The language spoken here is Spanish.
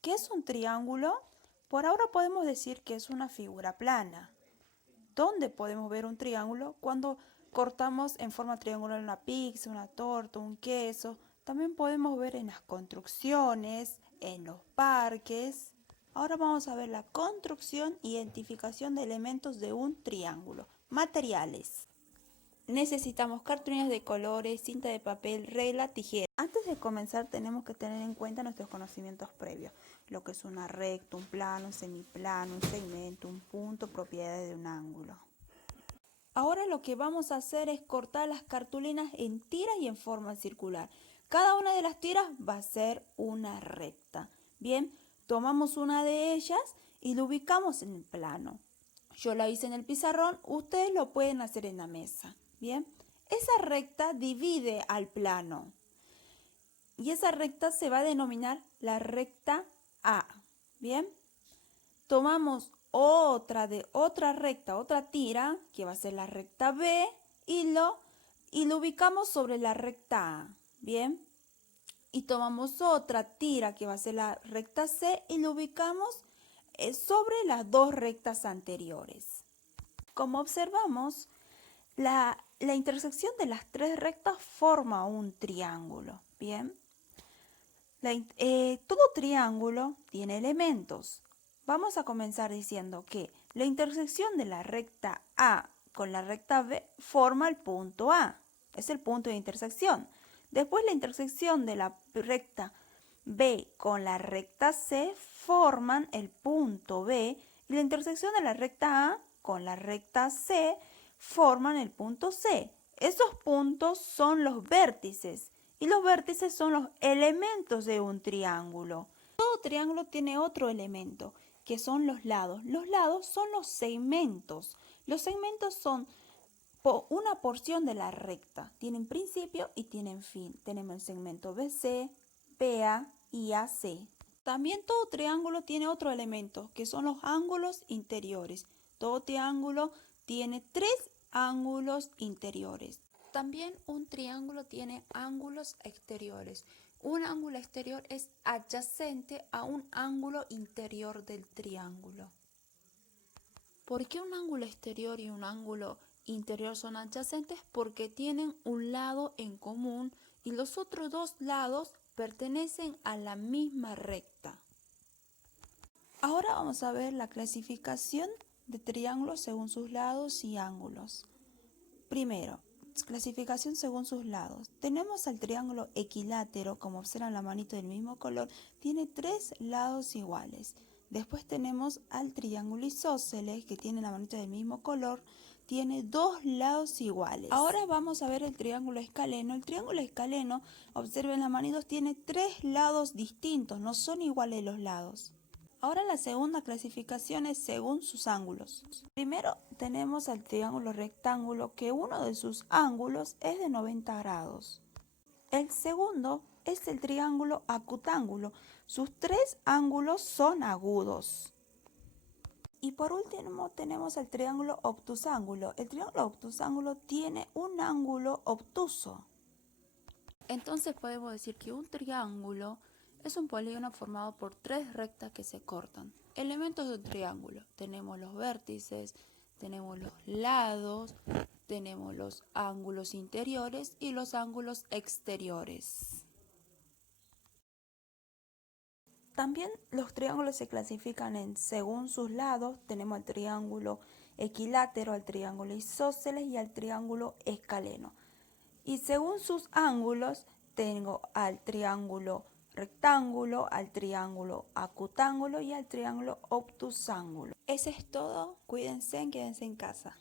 ¿Qué es un triángulo? Por ahora podemos decir que es una figura plana. ¿Dónde podemos ver un triángulo? Cuando cortamos en forma triangular una pizza, una torta, un queso. También podemos ver en las construcciones, en los parques. Ahora vamos a ver la construcción e identificación de elementos de un triángulo. Materiales. Necesitamos cartulinas de colores, cinta de papel, regla, tijera. Antes de comenzar tenemos que tener en cuenta nuestros conocimientos previos, lo que es una recta, un plano, un semiplano, un segmento, un punto, propiedades de un ángulo. Ahora lo que vamos a hacer es cortar las cartulinas en tiras y en forma circular. Cada una de las tiras va a ser una recta. Bien, tomamos una de ellas y lo ubicamos en el plano. Yo la hice en el pizarrón, ustedes lo pueden hacer en la mesa. Bien, esa recta divide al plano y esa recta se va a denominar la recta A. Bien, tomamos otra recta, otra tira, que va a ser la recta B, y lo ubicamos sobre la recta A. Bien, y tomamos otra tira, que va a ser la recta C, y lo ubicamos sobre las dos rectas anteriores. Como observamos, la intersección de las tres rectas forma un triángulo. Bien, todo triángulo tiene elementos. Vamos a comenzar diciendo que la intersección de la recta A con la recta B forma el punto A. Es el punto de intersección. Después la intersección de la recta B con la recta C forman el punto B y la intersección de la recta A con la recta C forman el punto C. Esos puntos son los vértices y los vértices son los elementos de un triángulo. Todo triángulo tiene otro elemento, que son los lados. Los lados son los segmentos. Los segmentos son una porción de la recta. Tienen principio y tienen fin. Tenemos el segmento BC, BA y AC. También todo triángulo tiene otro elemento, que son los ángulos interiores. Todo triángulo tiene 3 ángulos interiores. También un triángulo tiene ángulos exteriores. Un ángulo exterior es adyacente a un ángulo interior del triángulo. ¿Por qué un ángulo exterior y un ángulo interior son adyacentes? Porque tienen un lado en común y los otros dos lados pertenecen a la misma recta. Ahora vamos a ver la clasificación de triángulos según sus lados y ángulos. Primero, clasificación según sus lados. Tenemos al triángulo equilátero, como observan la manito del mismo color, tiene 3 lados iguales. Después tenemos al triángulo isósceles, que tiene la manito del mismo color, tiene 2 lados iguales. Ahora vamos a ver el triángulo escaleno. El triángulo escaleno, observen la manito, tiene 3 lados distintos, no son iguales los lados. Ahora la segunda clasificación es según sus ángulos. Primero tenemos al triángulo rectángulo, que uno de sus ángulos es de 90 grados. El segundo es el triángulo acutángulo. Sus 3 ángulos son agudos. Y por último tenemos el triángulo obtusángulo. El triángulo obtusángulo tiene un ángulo obtuso. Entonces podemos decir que un triángulo es un polígono formado por 3 rectas que se cortan. Elementos de un triángulo. Tenemos los vértices, tenemos los lados, tenemos los ángulos interiores y los ángulos exteriores. También los triángulos se clasifican según sus lados. Tenemos el triángulo equilátero, el triángulo isósceles y el triángulo escaleno. Y según sus ángulos, tengo al triángulo rectángulo, al triángulo acutángulo y al triángulo obtusángulo. Eso es todo. Cuídense, quédense en casa.